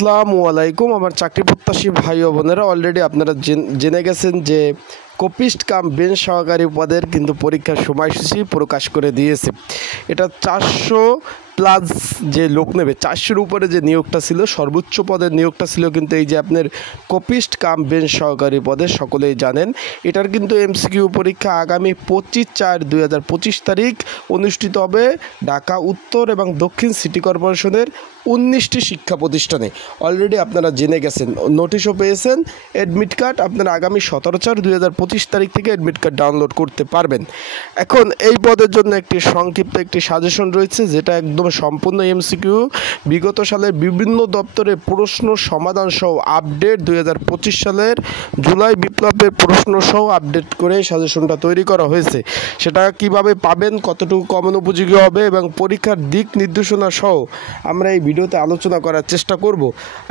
আসসালামু আলাইকুম। আমার চাকরি প্রত্যাশী ভাই ও বোনেরা, অলরেডি আপনারা জেনে গেছেন যে কপিস্ট কাম বেঞ্চ সহকারী পদের কিন্তু পরীক্ষার সময়সূচি প্রকাশ করে দিয়েছে। এটা 400+ যে লোক নেবে, 400-র উপরে যে নিয়োগটা ছিল, সর্বোচ্চ পদের নিয়োগটা ছিল কিন্তু এই যে আপনার কপিস্ট কাম বেঞ্চ সহকারী পদে, সকলেই জানেন। এটার কিন্তু এমসিকিউ পরীক্ষা আগামী 25/4/2025 তারিখ অনুষ্ঠিত হবে ঢাকা উত্তর এবং দক্ষিণ সিটি কর্পোরেশনের 19টি শিক্ষা প্রতিষ্ঠানে। অলরেডি আপনারা জেনে গেছেন, নোটিশও পেয়েছেন। অ্যাডমিট কার্ড আপনারা আগামী 17/4/2025 তারিখ থেকে অ্যাডমিট কার্ড ডাউনলোড করতে পারবেন। এখন এই পদের জন্য একটি সংক্ষিপ্ত একটি সাজেশন রয়েছে, যেটা একদম সম্পূর্ণ এমসিকিউ। বিগত সালের বিভিন্ন দপ্তরের প্রশ্ন সমাধান সহ আপডেট, 2025 সালের জুলাই বিপ্লবের প্রশ্ন সহ আপডেট করে সাজেশনটা তৈরি করা হয়েছে। সেটা কিভাবে পাবেন, কতটুকু কমন উপযোগী হবে এবং পরীক্ষার দিক নির্দেশনা সহ আমরা এই ভিডিওতে আলোচনা করার চেষ্টা করব।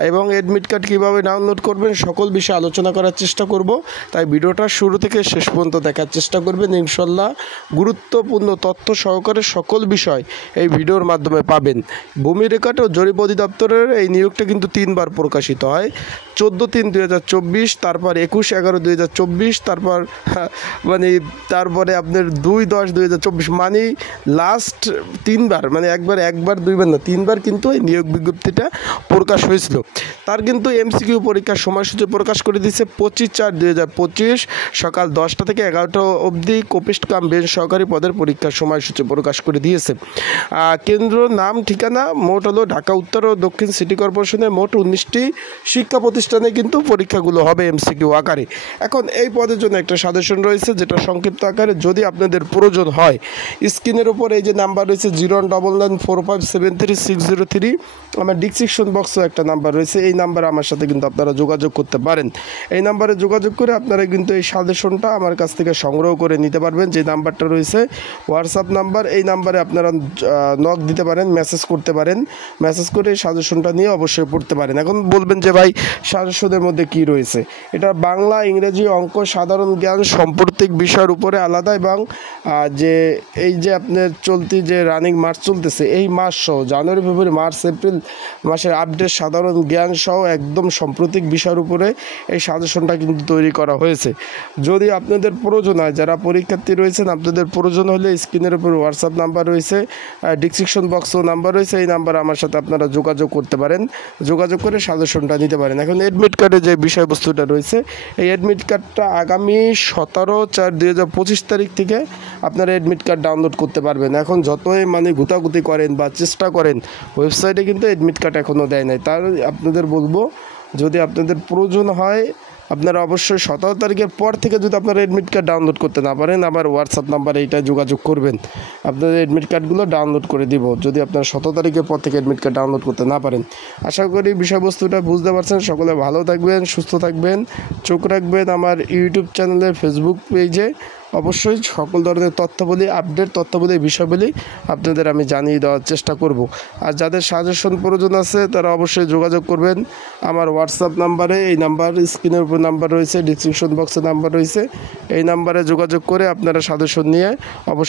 এবং অ্যাডমিট কার্ড কীভাবে ডাউনলোড করবেন সকল বিষয়ে আলোচনা করার চেষ্টা করব। তাই ভিডিওটা শুরু থেকে শেষ পর্যন্ত দেখার চেষ্টা করবেন। ইনশাল্লাহ গুরুত্বপূর্ণ তথ্য সহকারে সকল বিষয় এই ভিডিওর মাধ্যমে পাবেন। ভূমি রেকর্ড ও জরিপ অধিদপ্তরের এই নিয়োগটা কিন্তু 3বার প্রকাশিত হয়। 14/3/2024, তারপর 21/11/2024, তারপরে আপনার 2/10/2024, মানে লাস্ট 3বার, মানে একবার 2বার না, 3বার কিন্তু এই নিয়োগ বিজ্ঞপ্তিটা প্রকাশ হয়েছিল। তার কিন্তু এমসিকিউ পরীক্ষার সময়সূচি প্রকাশ করে দিয়েছে 25/4/2025 সকাল 10টা থেকে 11টা অবধি কপিস্ট কাম বেঞ্চ সহকারী পদের পরীক্ষার সময়সূচি প্রকাশ করে দিয়েছে। কেন্দ্র, নাম, ঠিকানা মোট হলো ঢাকা উত্তর ও দক্ষিণ সিটি কর্পোরেশনের মোট 19টি শিক্ষা প্রতিষ্ঠানে কিন্তু পরীক্ষাগুলো হবে এমসিকিউ আকারে। এখন এই পদের জন্য একটা সাজেশন রয়েছে, যেটা সংক্ষিপ্ত আকারে। যদি আপনাদের প্রয়োজন হয়, স্ক্রিনের উপর এই যে নাম্বার রয়েছে 019945733603, আমার ডিসক্রিপশন বক্সেও একটা নাম্বার রয়েছে। এই নাম্বারে আমার সাথে কিন্তু আপনারা যোগাযোগ করতে পারেন। এই নাম্বারে যোগাযোগ করে আপনারা কিন্তু এই সাজেশনটা আমার কাছ থেকে সংগ্রহ করে নিতে পারবেন। যে নাম্বারটা রয়েছে হোয়াটসঅ্যাপ নাম্বার, এই নাম্বারে আপনারা নক দিতে পারেন, মেসেজ করতে পারেন। মেসেজ করে এই সাজেশনটা নিয়ে অবশ্যই পড়তে পারেন। এখন বলবেন যে ভাই সাজেশনের মধ্যে কি রয়েছে? এটা বাংলা, ইংরেজি, অঙ্ক, সাধারণ জ্ঞান, সাম্প্রতিক বিষয়ের উপরে আলাদা, এবং যে এই যে আপনার চলতি যে রানিং মাস চলতেছে, এই মাস সহ জানুয়ারি, ফেব্রুয়ারি, মার্চ, এপ্রিল মাসের আপডেট সাধারণ জ্ঞান সহ একদম সাম্প্রতিক বিষয়ের উপরে এই সাজেশনটা কিন্তু তৈরি করা হয়েছে। যদি আপনাদের প্রয়োজন হয়, যারা পরীক্ষার্থী রয়েছেন, আপনাদের প্রয়োজন হলে স্ক্রিনের উপর হোয়াটসঅ্যাপ নাম্বার রয়েছে, ডিসক্রিপশন বক্সও নাম্বার রয়েছে। এই নাম্বারে আমার সাথে আপনারা যোগাযোগ করতে পারেন, যোগাযোগ করে সাজেশনটা নিতে পারেন। এখন অ্যাডমিট কার্ডের যে বিষয়বস্তুটা রয়েছে, এই অ্যাডমিট কার্ডটা আগামী 17/4/2025 তারিখ থেকে আপনারা অ্যাডমিট কার্ড ডাউনলোড করতে পারবেন। এখন যতই গুতাগুতি করেন বা চেষ্টা করেন, ওয়েবসাইটে কিন্তু অ্যাডমিট কার্ড এখনও দেয় নাই। তার আপনাদের বলবো, যদি আপনাদের প্রয়োজন হয়, আপনারা অবশ্যই 17 তারিখের পর থেকে যদি আপনারা অ্যাডমিট কার্ড ডাউনলোড করতে না পারেন, আবার হোয়াটসঅ্যাপ নাম্বারে এইটা যোগাযোগ করবেন, আপনাদের অ্যাডমিট কার্ডগুলো ডাউনলোড করে দিব, যদি আপনারা 17 তারিখের পর থেকে অ্যাডমিট কার্ড ডাউনলোড করতে না পারেন। আশা করি বিষয়বস্তুটা বুঝতে পারছেন। সকলে ভালো থাকবেন, সুস্থ থাকবেন, চোখ রাখবেন আমার ইউটিউব চ্যানেলের ফেসবুক পেজে। অবশ্যই সকল ধরনের তথ্যাবলী, আপডেট তথ্যাবলী, বিষয়গুলি আপনাদের আমি জানিয়ে দেওয়ার চেষ্টা করব। আর যাদের সাজেশন প্রয়োজন আছে, তারা অবশ্যই যোগাযোগ করবেন আমার হোয়াটসঅ্যাপ নাম্বারে। এই নাম্বার স্ক্রিনের উপর নাম্বার রয়েছে, ডিসক্রিপশন বক্সে নাম্বার রয়েছে। এই নাম্বারে যোগাযোগ করে আপনারা সাজেশন নিয়ে অবশ্যই